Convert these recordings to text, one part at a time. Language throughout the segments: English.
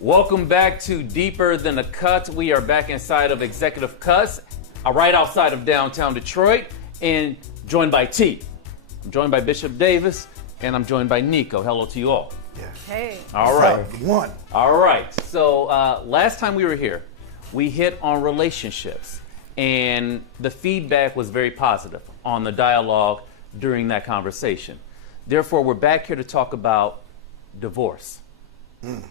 Welcome back to Deeper Than a Cut. We are back inside of Executive Cuts, right outside of downtown Detroit, and joined by T. I'm joined by Bishop Davis, and I'm joined by Nico. Hello to you all. Yeah. Hey. All right. One. All right. So last time we were here, we hit on relationships, and the feedback was very positive on the dialogue during that conversation. Therefore, we're back here to talk about divorce.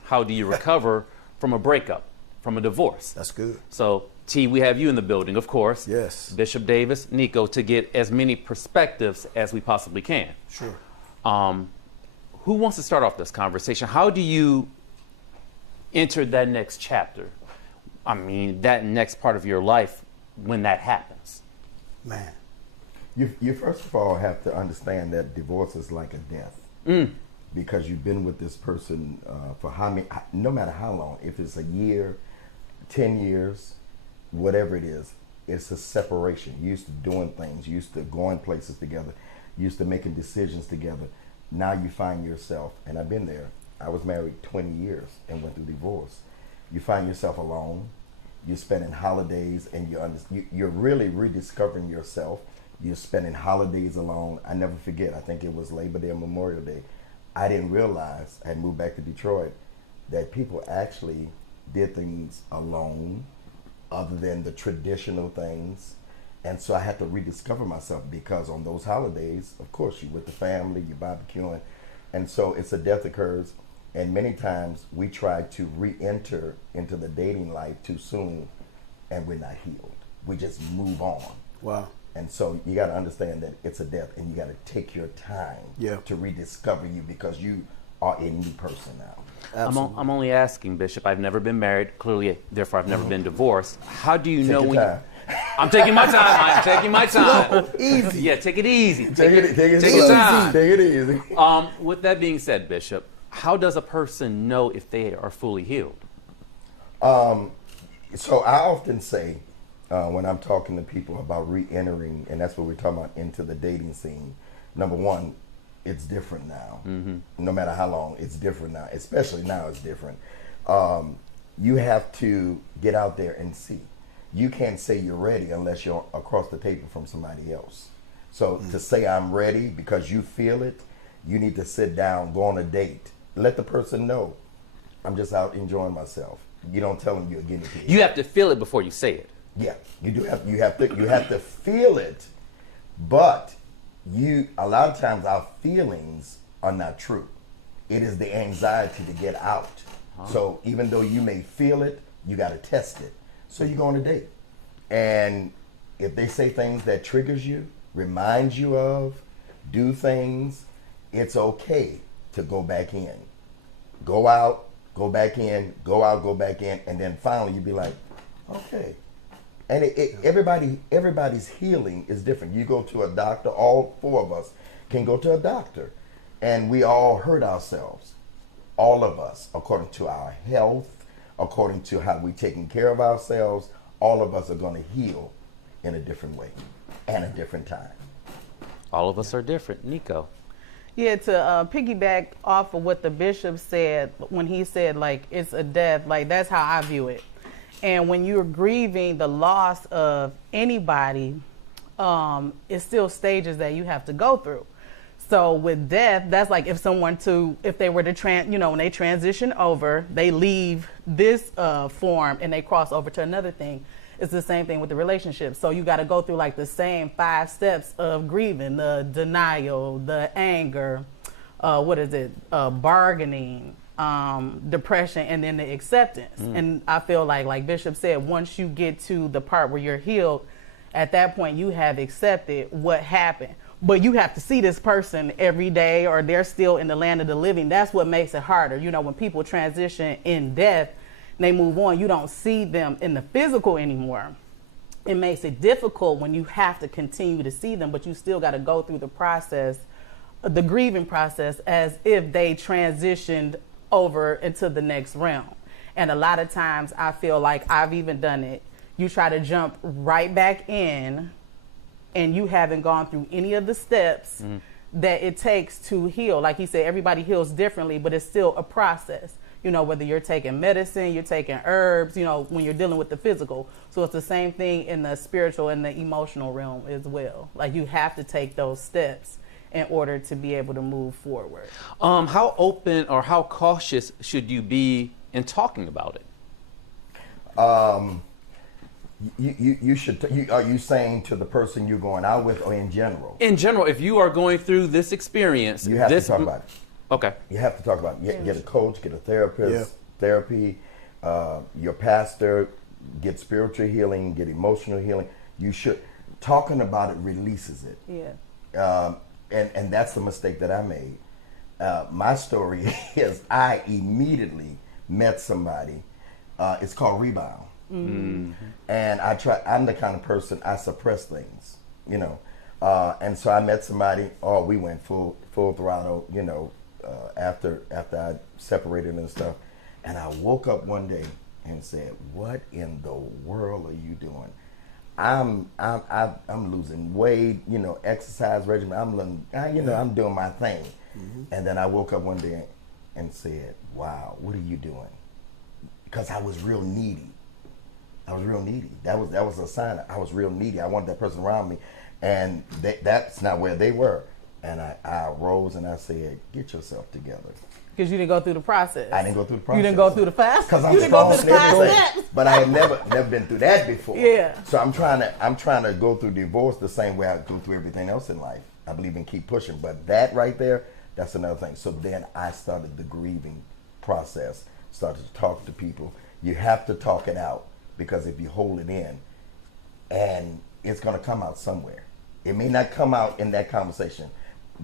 How do you recover from a breakup, from a divorce? That's good. So, T, we have you in the building, of course. Yes. Bishop Davis, Nico, to get as many perspectives as we possibly can. Sure. Who wants to start off this conversation? How do you enter that next chapter? I mean, that next part of your life when that happens? Man. You first of all have to understand that divorce is like a death. Because you've been with this person for no matter how long, if it's a year, 10 years, whatever it is, it's a separation. You used to doing things, you used to going places together, you used to making decisions together. Now you find yourself, and I've been there, I was married 20 years and went through divorce. You find yourself alone, you're spending holidays, and you're really rediscovering yourself. You're spending holidays alone. I never forget, I think it was Labor Day or Memorial Day. I didn't realize, I had moved back to Detroit, that people actually did things alone other than the traditional things. And so I had to rediscover myself, because on those holidays, of course, you're with the family, you're barbecuing. And so it's a death occurs. And many times we try to re-enter into the dating life too soon, and we're not healed. We just move on. Wow. And so you got to understand that it's a death, and you got to take your time to rediscover you, because you are a new person now. I'm only asking, Bishop. I've never been married. Clearly, therefore, I've never been divorced. How do you know when? I'm taking my time. I'm taking my time. Easy. Yeah, take it easy. Take your time. Take it easy. With that being said, Bishop, how does a person know if they are fully healed? So I often say, when I'm talking to people about re-entering, and that's what we're talking about, into the dating scene, number one, it's different now. No matter how long, it's different now. Especially now, it's different. You have to get out there and see. You can't say you're ready unless you're across the table from somebody else. So to say I'm ready because you feel it, you need to sit down, go on a date. Let the person know, I'm just out enjoying myself. You don't tell them you're a guinea pig. You have to feel it before you say it. Yeah, you do have. You have to feel it, but a lot of times our feelings are not true. It is the anxiety to get out. So even though you may feel it, you got to test it. So you go on a date, and if they say things that triggers you, reminds you of, do things, it's okay to go back in, go out, go back in, go out, go back in, and then finally you be like, okay. And everybody's healing is different. You go to a doctor, all four of us can go to a doctor, and we all hurt ourselves. All of us, according to our health, according to how we taking care of ourselves, all of us are going to heal in a different way and a different time. All of us are different. Nico. Yeah, to piggyback off of what the bishop said when he said, like, it's a death, like, that's how I view it. And when you're grieving the loss of anybody, it's still stages that you have to go through. So with death, that's like if they were to when they transition over, they leave this form and they cross over to another thing. It's the same thing with the relationship. So you got to go through like the same 5 steps of grieving: the denial, the anger, bargaining, depression, and then the acceptance. And I feel like Bishop said, once you get to the part where you're healed, at that point you have accepted what happened. But you have to see this person every day, or they're still in the land of the living. That's what makes it harder. You know, when people transition in death, they move on, you don't see them in the physical anymore. It makes it difficult when you have to continue to see them, but you still got to go through the process, the grieving process, as if they transitioned over into the next realm. And a lot of times I feel like I've even done it. You try to jump right back in, and you haven't gone through any of the steps that it takes to heal. Like he said, everybody heals differently, but it's still a process. you know, whether you're taking medicine, you're taking herbs, you know, when you're dealing with the physical. So it's the same thing in the spiritual and the emotional realm as well. Like, you have to take those steps in order to be able to move forward. How open or how cautious should you be in talking about it? You should. Are you saying to the person you're going out with, or in general? In general, if you are going through this experience, You have to talk about it. Okay. You have to talk about it. Get a coach, get a therapist, therapy, your pastor, get spiritual healing, get emotional healing. You should. Talking about it releases it. Yeah. And that's the mistake that I made. My story is I immediately met somebody. It's called rebound. Mm-hmm. And I'm the kind of person, I suppress things, you know. And so I met somebody, we went full throttle, you know, after I separated and stuff. And I woke up one day and said, what in the world are you doing? I'm losing weight, you know, exercise regimen. I'm doing my thing. Mm-hmm. And then I woke up one day and said, wow, what are you doing? Because I was real needy. That was a sign. I was real needy. I wanted that person around me, and that's not where they were. And I rose and I said, "Get yourself together." Because you didn't go through the process. I didn't go through the process. You didn't go through the fast. Because I'm strong and everything. But I had never been through that before. Yeah. So I'm trying to go through divorce the same way I go through everything else in life. I believe in keep pushing, but that right there, that's another thing. So then I started the grieving process. Started to talk to people. You have to talk it out. Because if you hold it in, and it's going to come out somewhere. It may not come out in that conversation,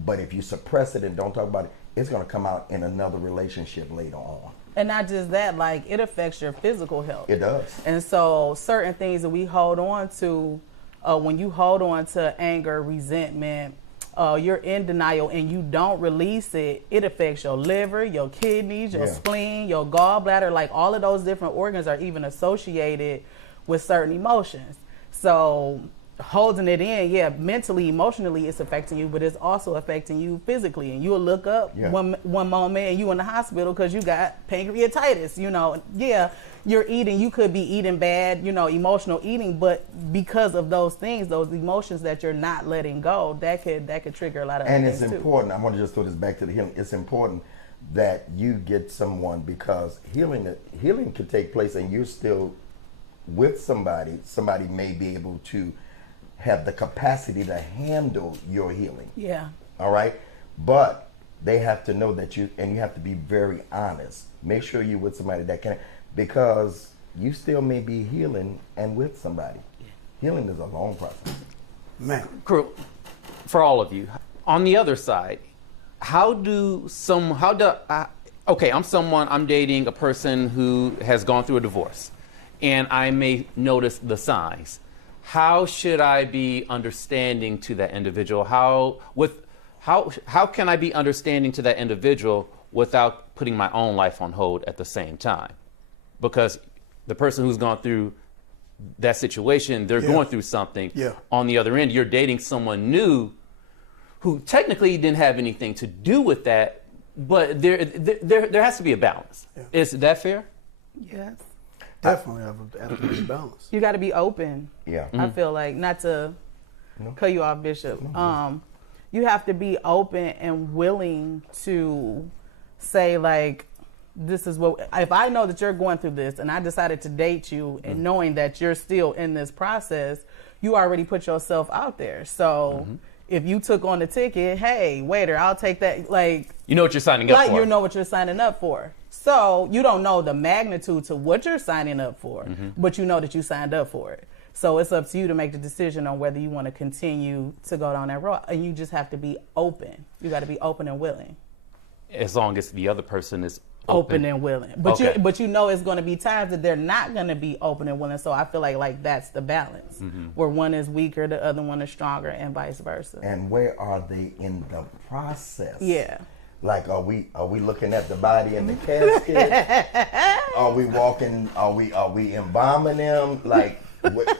but if you suppress it and don't talk about it, it's going to come out in another relationship later on. And not just that, like, it affects your physical health. It does. And so certain things that we hold on to, when you hold on to anger, resentment, you're in denial and you don't release it, it affects your liver, your kidneys, your spleen, your gallbladder. Like, all of those different organs are even associated with certain emotions. So holding it in, mentally, emotionally, it's affecting you, but it's also affecting you physically. And you'll look up one moment and you in the hospital because you got pancreatitis. You know, you're eating, you could be eating bad, you know, emotional eating, but because of those things, those emotions that you're not letting go, that could trigger a lot of things. And it's important, I want to just throw this back to the healing. It's important that you get someone, because healing can take place and you're still with somebody may be able to have the capacity to handle your healing. Yeah. All right? But they have to know that you have to be very honest. Make sure you're with somebody that can, because you still may be healing and with somebody. Yeah. Healing is a long process. Man. For all of you, on the other side, I'm dating a person who has gone through a divorce, and I may notice the signs. How should I be understanding to that individual? How can I be understanding to that individual without putting my own life on hold at the same time? Because the person who's gone through that situation, they're going through something. Yeah. On the other end, you're dating someone new who technically didn't have anything to do with that, but there has to be a balance. Yeah. Is that fair? Yes. Definitely have a balance. You got to be open. Yeah. I feel like, not to cut you off, Bishop. You have to be open and willing to say, like, this is what, if I know that you're going through this and I decided to date you and knowing that you're still in this process, you already put yourself out there. So if you took on the ticket, hey, waiter, I'll take that. Like, you know what you're signing up for. You know what you're signing up for. So you don't know the magnitude to what you're signing up for, but you know that you signed up for it. So it's up to you to make the decision on whether you want to continue to go down that road. And you just have to be open. You got to be open and willing. As long as the other person is open and willing. But you know it's going to be times that they're not going to be open and willing. So I feel like that's the balance, where one is weaker, the other one is stronger, and vice versa. And where are they in the process? Yeah. Like, are we looking at the body in the casket? Are we embalming them? Like,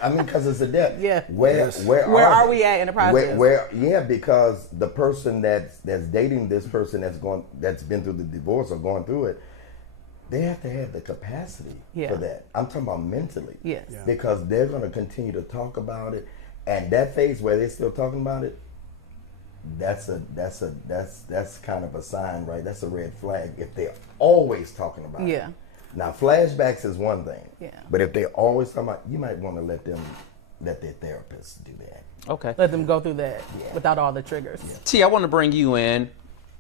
I mean, because it's a death. Yeah. Where are we at in the process? Because the person that's dating this person that's been through the divorce or going through it, they have to have the capacity Yeah. for that. I'm talking about mentally. Yes. Yeah. Because they're going to continue to talk about it, and that phase where they're still talking about it, that's kind of a sign, right? That's a red flag if they're always talking about it. Yeah. Now, flashbacks is one thing. Yeah. But if they're always talking about, you might want to let their therapist do that. Okay. Let them go through that without all the triggers. T, I want to bring you in.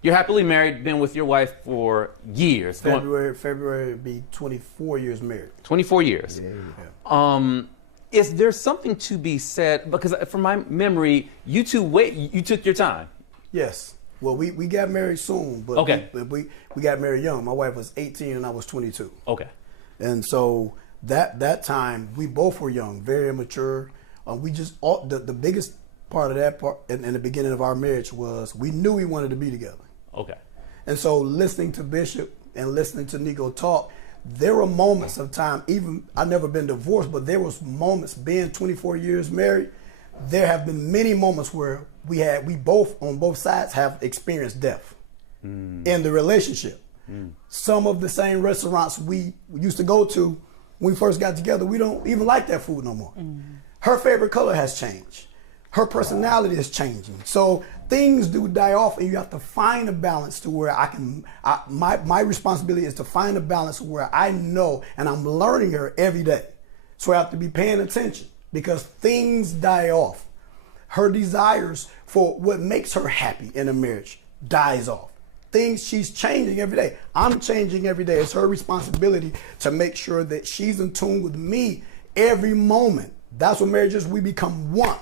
You're happily married, been with your wife for years. February would be 24 years married. 24 years. Yeah. Is there something to be said? Because from my memory, you took your time. Yes. Well, we got married soon, but Okay. we got married young. My wife was 18 and I was 22. Okay. And so that time we both were young, very immature. We just the biggest part of that part in the beginning of our marriage was we knew we wanted to be together. Okay. And so listening to Bishop and listening to Nico talk, there were moments of time, even I've never been divorced, but there was moments being 24 years married. There have been many moments where we both on both sides have experienced death in the relationship. Some of the same restaurants we used to go to when we first got together, we don't even like that food no more. Her favorite color has changed. Her personality is changing. So things do die off, and you have to find a balance to where my responsibility is to find a balance where I know, and I'm learning her every day. So I have to be paying attention because things die off. Her desires for what makes her happy in a marriage dies off. She's changing every day. I'm changing every day. It's her responsibility to make sure that she's in tune with me every moment. That's what marriage is. We become one.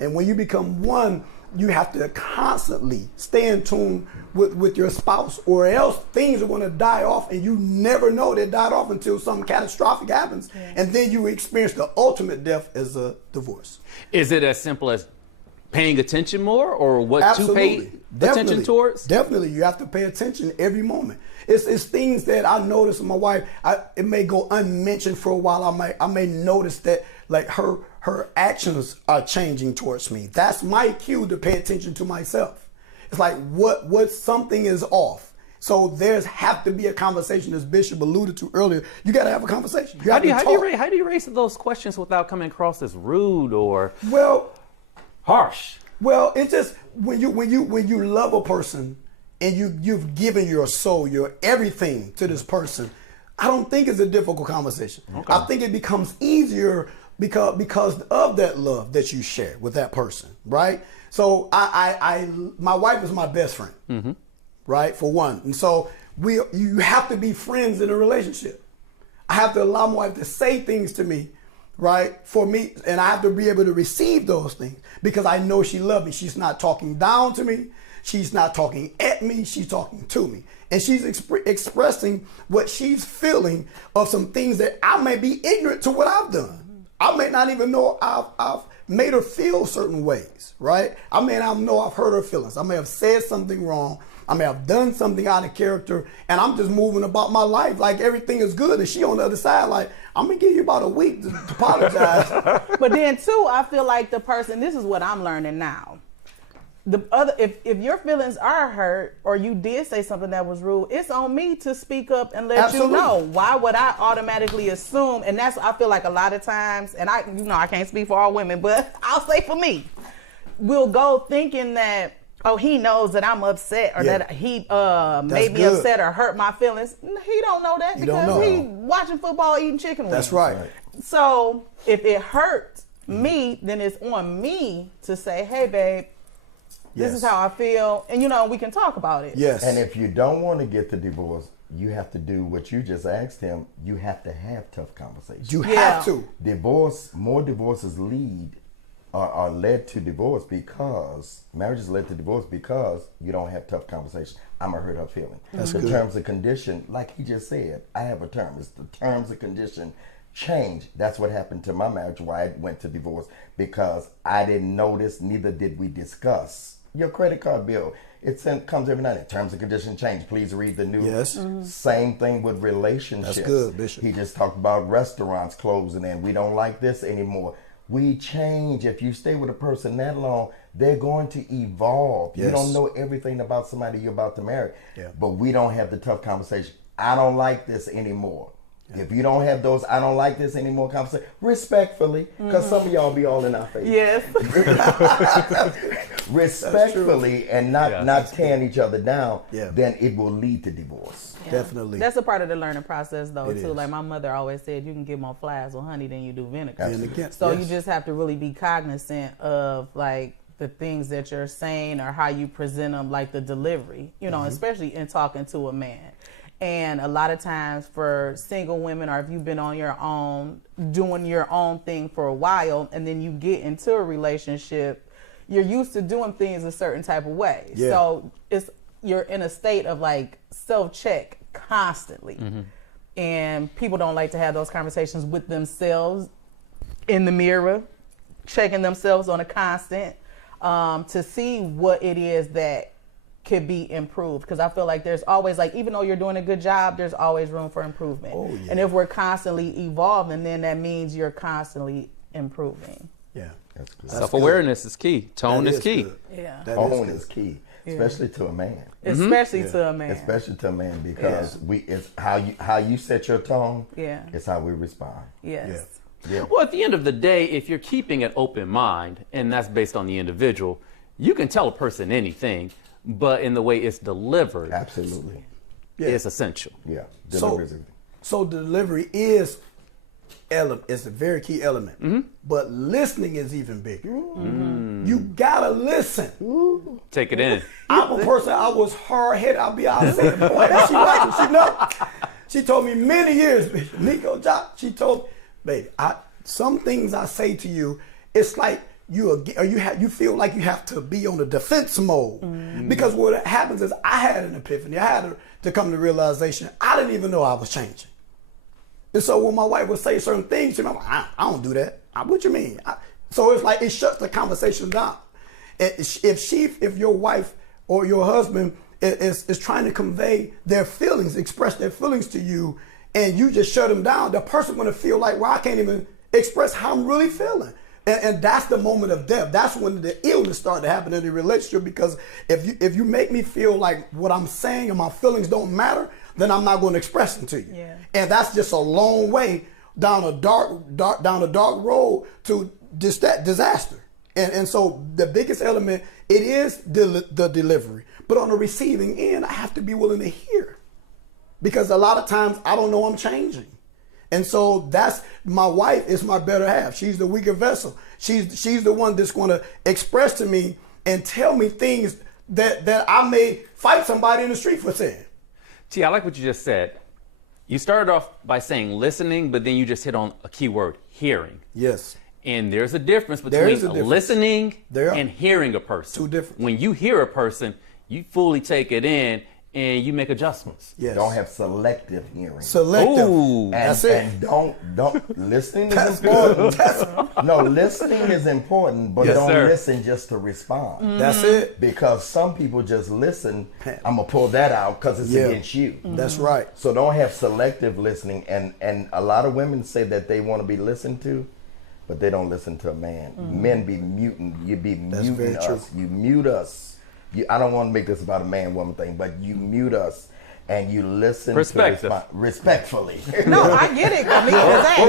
And when you become one, you have to constantly stay in tune with your spouse, or else things are going to die off, and you never know they died off until something catastrophic happens. Yeah. And then you experience the ultimate death as a divorce. Is it as simple as paying attention more, or what Absolutely. to pay attention towards? Definitely. You have to pay attention every moment. It's things that I notice in my wife. It may go unmentioned for a while. I may notice that like her actions are changing towards me. That's my cue to pay attention to myself. It's like what something is off. So there's have to be a conversation, as Bishop alluded to earlier. You got to have a conversation. How do you raise those questions without coming across as rude or harsh? Well, it's just when you love a person and you've given your soul, your everything to this person, I don't think it's a difficult conversation. Okay. I think it becomes easier because of that love that you share with that person, right? So my wife is my best friend, right? For one, and so you have to be friends in a relationship. I have to allow my wife to say things to me, right? For me, and I have to be able to receive those things because I know she loves me. She's not talking down to me. She's not talking at me. She's talking to me. And she's expressing what she's feeling of some things that I may be ignorant to what I've done. I may not even know I've made her feel certain ways, right? I may not know I've hurt her feelings. I may have said something wrong. I may have done something out of character, and I'm just moving about my life like everything is good, and she on the other side like, I'm going to give you about a week to apologize. But then, too, I feel like the person, this is what I'm learning now. If your feelings are hurt or you did say something that was rude, it's on me to speak up and let you know. Why would I automatically assume? And that's, I feel like a lot of times, and I can't speak for all women, but I'll say for me, we'll go thinking that, oh, he knows that I'm upset or that he made me upset or hurt my feelings. He don't know that because he watching football, eating chicken wings. That's right. So if it hurts me, then it's on me to say, hey, babe, this is how I feel, and we can talk about it. Yes. And if you don't want to get the divorce, you have to do what you just asked him. You have to have tough conversations. You have to. More divorces are led to divorce because marriages led to divorce because you don't have tough conversations. I'm gonna hurt her feeling. That's the good. Terms and condition, like he just said, I have a term. It's the terms and condition change. That's what happened to my marriage, why I went to divorce, because I didn't notice, neither did we discuss. Your credit card bill, comes every night. Terms and conditions change. Please read the news. Yes. Same thing with relationships. That's good, Bishop. He just talked about restaurants closing and we don't like this anymore. We change. If you stay with a person that long, they're going to evolve. Yes. You don't know everything about somebody you're about to marry. Yeah. But we don't have the tough conversation. I don't like this anymore. If you don't have those, I don't like this anymore conversation, respectfully, because some of y'all be all in our face. Yes. Respectfully and not tearing each other down, Yeah. then it will lead to divorce. Yeah. Definitely. That's a part of the learning process, though, It too. is. Like my mother always said, you can get more flies with honey than you do vinegar. And again, So yes. you just have to really be cognizant of like the things that you're saying or how you present them, like the delivery, you know, especially in talking to a man. And a lot of times for single women, or if you've been on your own, doing your own thing for a while, and then you get into a relationship, you're used to doing things a certain type of way. Yeah. So you're in a state of like self-check constantly. And people don't like to have those conversations with themselves in the mirror, checking themselves on a constant, to see what it is that could be improved. Because I feel like there's always, like, even though you're doing a good job, there's always room for improvement. Oh, yeah. And if we're constantly evolving, then that means you're constantly improving. Yeah. That's good. Self-awareness is key. Tone That is key. good. Yeah. That Tone good. is key, especially to a man. Especially to a man. Especially to a man, because it's how you set your tone. Yeah. It's how we respond. Yes. Yeah. Well, at the end of the day, if you're keeping an open mind, and that's based on the individual, you can tell a person anything, but in the way it's delivered, Absolutely. it's essential. Yeah. So, Delivery is everything. so delivery is it's a very key element, but listening is even bigger. You gotta listen. Take it in. I'm a person. I was hard headed. I'll be honest. Boy, she watching. She know. She told me many years, Bishop Nico Jock. She told me, baby, some things I say to you, it's like you feel like you have to be on a defense mode, because what happens is I had an epiphany. I had to come to the realization I didn't even know I was changing. And so when my wife would say certain things to me, I'm like, I don't do that. What you mean? So it's like it shuts the conversation down. If your wife or your husband is trying to convey their feelings, express their feelings to you, and you just shut them down, the person going to feel like, well, I can't even express how I'm really feeling. And that's the moment of death. That's when the illness started to happen in the relationship, because if you make me feel like what I'm saying and my feelings don't matter, then I'm not going to express them to you. Yeah. And that's just a long way down a dark road to just that disaster. And so the biggest element, it is the delivery. But on the receiving end, I have to be willing to hear, because a lot of times I don't know I'm changing. And so that's, my wife is my better half. She's the weaker vessel. She's the one that's going to express to me and tell me things that I may fight somebody in the street for saying. T, I like what you just said. You started off by saying listening, but then you just hit on a key word, hearing. Yes. And there's a difference There is between a difference. listening There are. and hearing a person. Two different. When you hear a person, you fully take it in and you make adjustments. Yes. Don't have selective hearing. Selective. Ooh. That's it. And don't listening is important. No, listening is important, but Yes, don't sir. listen just to respond. That's it. Because some people just listen. I'm gonna pull that out because it's against you. That's right. So don't have selective listening. And a lot of women say that they want to be listened to, but they don't listen to a man. Men be muting. You be muting very true. us. You mute us. I don't want to make this about a man-woman thing, but you mute us and you listen Perspective. to respectfully. No, I get it. I mean,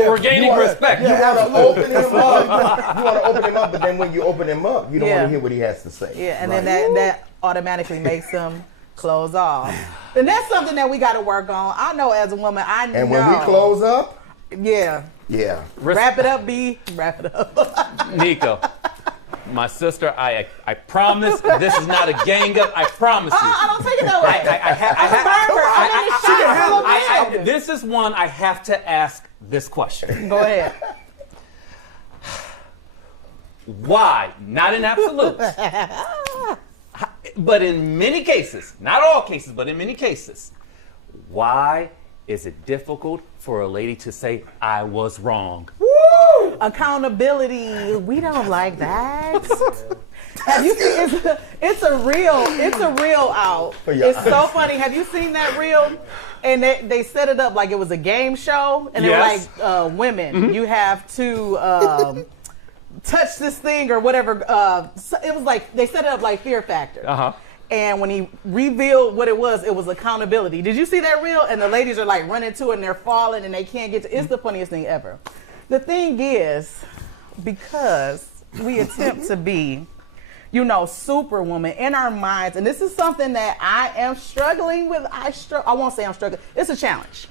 We're gaining respect. You want to open him up. You want to open him up, but then when you open him up, you don't want Yeah. to hear what he has to say. yeah, and then that automatically makes them close off. And that's something that we got to work on. I know as a woman, I know. And when we close up, Yeah. yeah. Wrap it up, B. Wrap it up. Nico, my sister, I promise this is not a gang up. I promise you. I don't take it that way. This is one I have to ask this question. Go ahead. Why? Not in absolutes. But in many cases, not all cases, but in many cases, why is it difficult for a lady to say, I was wrong? Woo! Accountability. We don't like that. Have you seen? It's a reel out. It's so funny. Have you seen that reel? And they set it up like it was a game show, and Yes. they were like, women, you have to touch this thing or whatever. So it was like they set it up like Fear Factor. Uh-huh. And when he revealed what it was accountability. Did you see that reel? And the ladies are like running to it and they're falling and they can't get to it. It's the funniest thing ever. The thing is, because we attempt to be, you know, superwoman in our minds, and this is something that I am struggling with. I won't say I'm struggling. It's a challenge.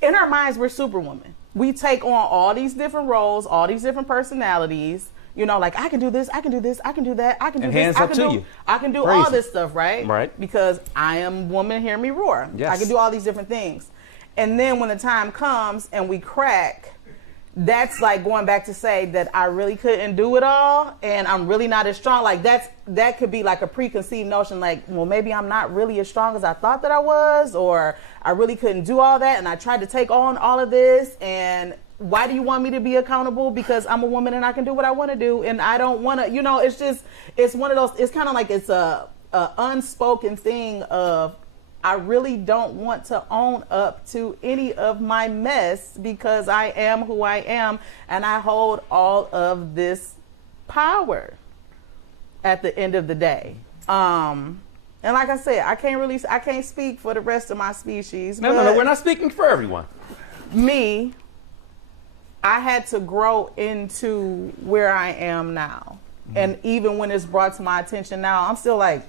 In our minds, we're superwoman. We take on all these different roles, all these different personalities. You know, like I can do this, I can do this, I can do that, I can do and this, hands I up can to do, you. I can do Crazy. all this stuff, right? Right. Because I am woman, hear me roar. Yes. I can do all these different things. And then when the time comes and we crack, that's like going back to say that I really couldn't do it all and I'm really not as strong. Like that could be like a preconceived notion, like, well, maybe I'm not really as strong as I thought that I was, or I really couldn't do all that and I tried to take on all of this, and why do you want me to be accountable? Because I'm a woman and I can do what I want to do, and I don't want to, you know, it's one of those, it's kind of like it's a unspoken thing of, I really don't want to own up to any of my mess because I am who I am and I hold all of this power at the end of the day. And like I said, I can't speak for the rest of my species. No, we're not speaking for everyone. Me, I had to grow into where I am now. And even when it's brought to my attention now, I'm still like,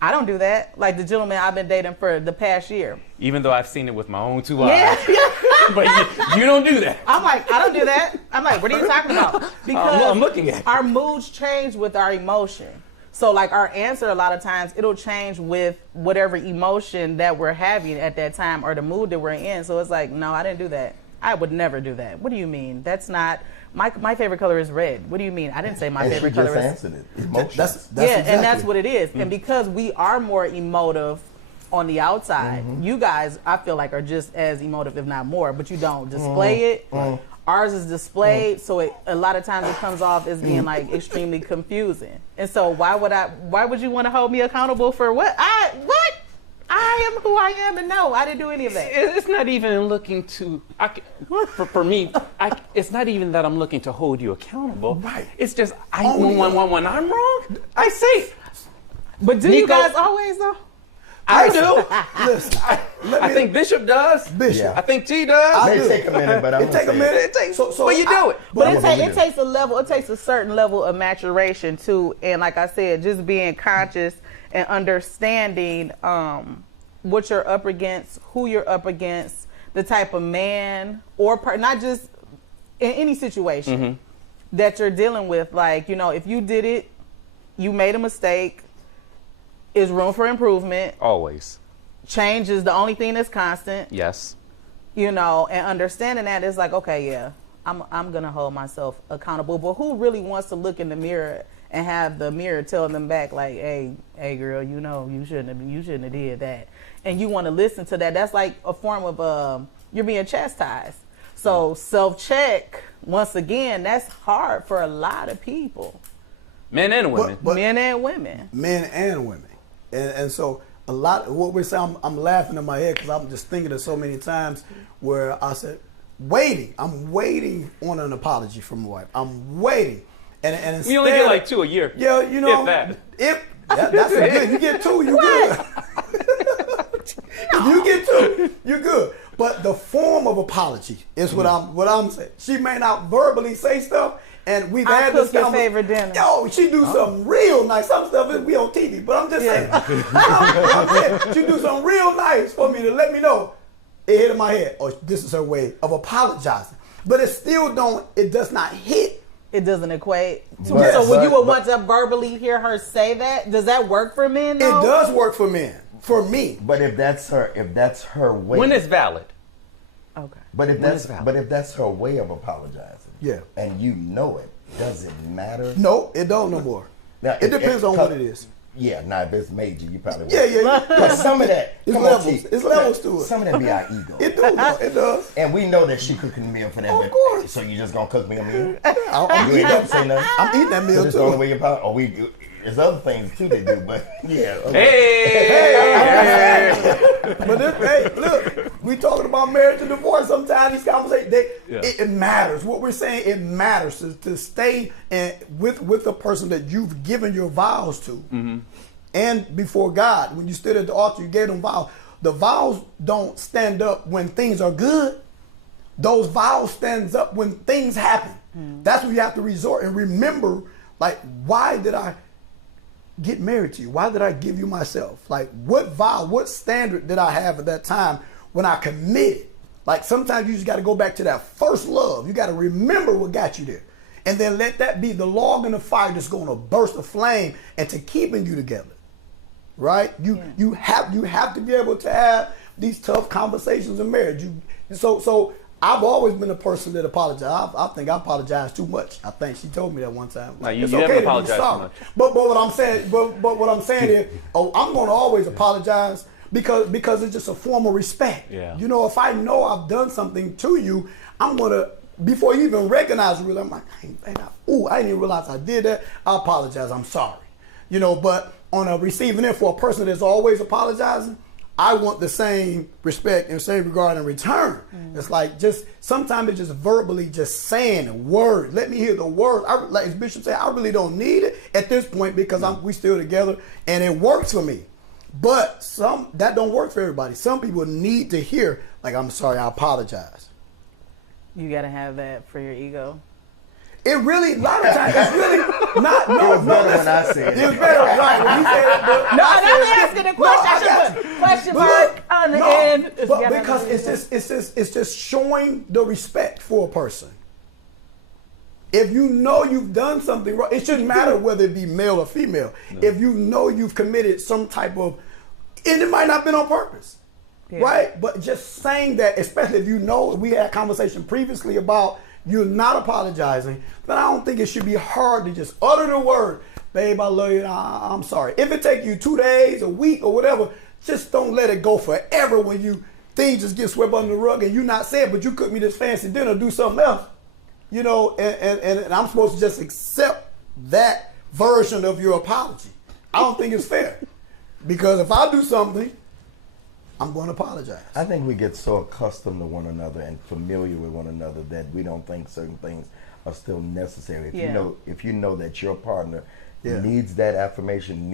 I don't do that. Like the gentleman I've been dating for the past year. Even though I've seen it with my own 2 eyes. Yeah. But you don't do that. I'm like, I don't do that. I'm like, what are you talking about? Because I'm looking at it. Our moods change with our emotion. So like our answer a lot of times, it'll change with whatever emotion that we're having at that time or the mood that we're in. So it's like, no, I didn't do that. I would never do that. What do you mean? That's not, my favorite color is red. What do you mean? I didn't say my favorite color is. Answered it. Emotions. That's yeah, exactly. and that's what it is. And because we are more emotive on the outside, you guys, I feel like, are just as emotive, if not more, but you don't display it. Ours is displayed, so a lot of times it comes off as being like extremely confusing. And so why would you want to hold me accountable for what? I am who I am, and no, I didn't do any of that. It's not even looking to, for me, it's not even that I'm looking to hold you accountable. Right. It's just, when I'm wrong, I say, But do Nico, you guys always though? I do. Listen, I think Bishop does. Bishop. Yeah. I think T does. It may take a minute, but I'm It take a minute. It takes. So But you do it. But I'm gonna it takes a level. It takes a certain level of maturation too. And like I said, just being conscious and understanding what you're up against, who you're up against, the type of man or not just in any situation that you're dealing with. Like, you know, if you did it, you made a mistake. Is room for improvement. Always. Change is the only thing that's constant. Yes. You know, and understanding that is like, okay, yeah, I'm gonna hold myself accountable. But who really wants to look in the mirror and have the mirror tell them back like, hey girl, you know, you shouldn't have did that. And you want to listen to that. That's like a form of you're being chastised. So self-check, once again, that's hard for a lot of people. Men and women. But men and women. Men and women. And so a lot of what we're saying, I'm laughing in my head because I'm just thinking of so many times where I said, I'm waiting on an apology from my wife. I'm waiting. And instead, You only get like 2 a year. Yeah, you know, that's a good. You get 2, you're good. If you get 2, you're good. But the form of apology is what I'm saying. She may not verbally say stuff, and we've had this your favorite dinner. Yo, she do something real nice. Some stuff is we on TV, but I'm just saying. I'm saying she do something real nice for me to let me know it hit in my head. Or this is her way of apologizing. But it does not hit. It doesn't equate. So But- when you would want to verbally hear her say that, does that work for men though? It does work for men. For me. But if that's her way, When it's valid. Okay. but if it's that's her way of apologizing, Yeah. and you know it, does it matter? No, it don't no more. Now, It depends on what it is. Yeah, now if it's major, you probably won't. Yeah. But some of that, It's come on, levels. T. It's levels to it. Some of that be our ego. It does. It does. And we know that she cooking a meal for that. Of course. So you just gonna cook me a meal? I'm You ain't eating got to say nothing. I'm eating that meal That's the only too. way you apologize. Or there's other things too they do, but yeah. Okay. Hey! Hey, look, we talking about marriage and divorce. Sometimes these conversations, it matters. What we're saying, it matters to stay with a person that you've given your vows to, and before God. When you stood at the altar, you gave them vows. The vows don't stand up when things are good. Those vows stands up when things happen. That's when you have to resort and remember, like, why did I get married to you? Why did I give you myself? Like, what vow, what standard did I have at that time when I committed? Like, sometimes you just got to go back to that first love. You got to remember what got you there. And then let that be the log in the fire that's going to burst a flame and to keeping you together. Right? You have to be able to have these tough conversations in marriage. So I've always been a person that apologizes. I think I apologize too much. I think she told me that one time. No, you haven't apologized too much. But what I'm saying is, I'm going to always apologize because it's just a form of respect. Yeah. You know, if I know I've done something to you, I'm going to, before you even recognize it, I'm like, I didn't even realize I did that. I apologize. I'm sorry. You know, but on a receiving end for a person that's always apologizing, I want the same respect and same regard in return. It's like sometimes it's just verbally just saying words. Let me hear the words. Like as Bishop said, I really don't need it at this point because we still together and it works for me. But that don't work for everybody. Some people need to hear, like, I'm sorry, I apologize. You got to have that for your ego. It really, a lot of times, it's really not. No, it was better when I said it. It was better, right? When you said it, but no, I'm asking a question. I should put question mark on the end. But because it's just showing the respect for a person. If you know you've done something wrong, it shouldn't matter whether it be male or female. No. If you know you've committed some type of, and it might not have been on purpose, right? But just saying that, especially if you know, we had a conversation previously about you're not apologizing, then I don't think it should be hard to just utter the word, babe, I love you, I'm sorry. If it takes you 2 days, a week, or whatever, just don't let it go forever when things just get swept under the rug and you not saying, but you cook me this fancy dinner, do something else. You know, and I'm supposed to just accept that version of your apology. I don't think it's fair. Because if I do something, I'm going to apologize. I think we get so accustomed to one another and familiar with one another that we don't think certain things are still necessary. If you know that your partner needs that affirmation,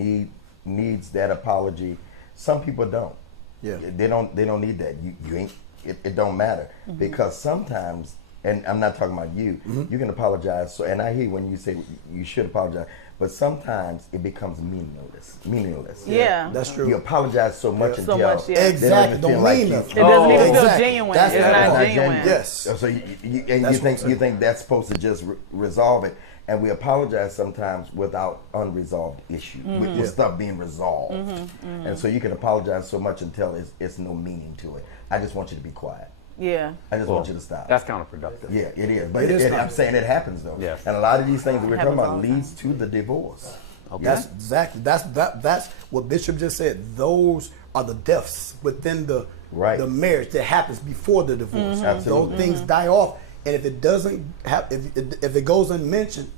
needs that apology, some people don't. Yeah. They don't need that. You ain't. It don't matter because sometimes. And I'm not talking about you. You can apologize. And I hear when you say you should apologize, but sometimes it becomes meaningless. Yeah. That's true. You apologize so much until exactly. Don't mean It nothing. doesn't even feel genuine. It's not genuine. Yes. So you think that's supposed to just resolve it, and we apologize sometimes without unresolved issues, with stuff being resolved. And so you can apologize so much until it's no meaning to it. I just want you to be quiet. Yeah. I just want you to stop. That's counterproductive. Yeah, it is. But I'm saying it happens though. Yes. And a lot of these things that we're talking about leads to the divorce. Okay. That's exactly. That's what Bishop just said. Those are the deaths within the marriage that happens before the divorce. Absolutely. Those things die off, and if it doesn't if it goes unmentioned,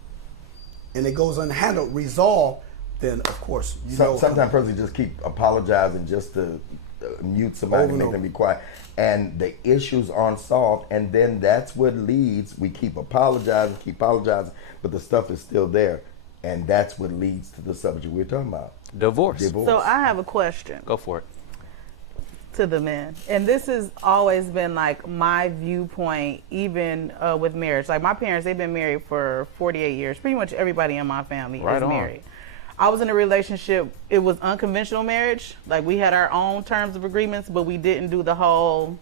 and it goes unhandled, resolved, then of course sometimes person just keep apologizing just to mute somebody and make them be quiet. And the issues aren't solved, and then that's what leads. We keep apologizing, but the stuff is still there, and that's what leads to the subject we're talking about: divorce. So I have a question. Go for it. To the men, and this has always been like my viewpoint, even with marriage. Like my parents, they've been married for 48 years. Pretty much everybody in my family is married. I was in a relationship, it was unconventional marriage. Like we had our own terms of agreements, but we didn't do the whole,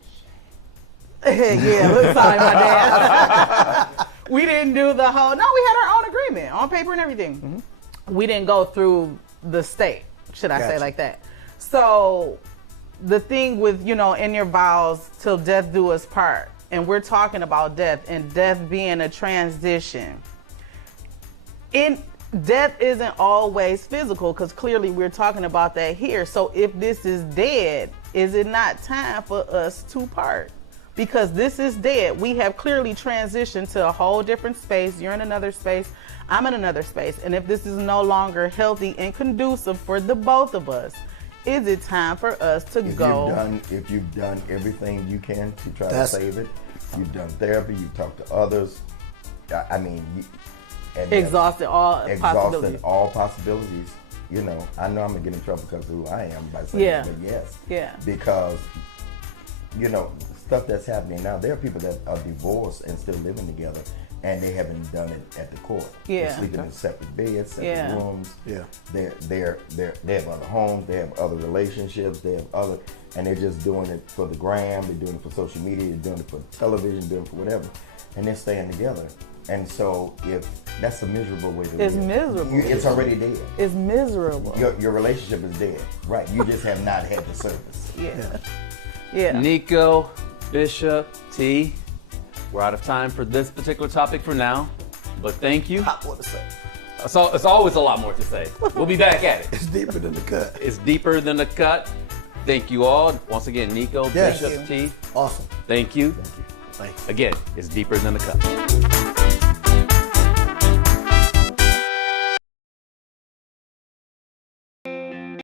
looks like my dad. We didn't do the whole, no, we had our own agreement on paper and everything. We didn't go through the state, should I say like that. So the thing with, in your vows, till death do us part, and we're talking about death and death being a transition. Death isn't always physical, because clearly we're talking about that here. So if this is dead, is it not time for us to part? Because this is dead. We have clearly transitioned to a whole different space. You're in another space. I'm in another space. And if this is no longer healthy and conducive for the both of us, is it time for us to go? If you've done everything you can to try to That's- save it, you've done therapy, you've talked to others. I mean, and Exhausted all exhausted possibilities. all possibilities. You know, I know I'm gonna get in trouble because of who I am by saying Yeah. that, but yes, Yeah. because you know stuff that's happening now. There are people that are divorced and still living together, and they haven't done it at the court. Yeah. They're sleeping in separate beds, separate Yeah. rooms. Yeah. They have other homes, they have other relationships, and they're just doing it for the gram, they're doing it for social media, they're doing it for television, doing it for whatever, and they're staying together. And so, if that's a miserable way to live, It's miserable. It's already dead. It's miserable. Your relationship is dead, right? You just have not had the service. Yeah. Nico, Bishop, T, we're out of time for this particular topic for now, but thank you. Hot water say. So it's always a lot more to say. We'll be back at it. It's deeper than the cut. It's deeper than the cut. Thank you all. Once again, Nico, Yes. Bishop, T, Awesome. thank you. Thank you. Again, it's deeper than the cut.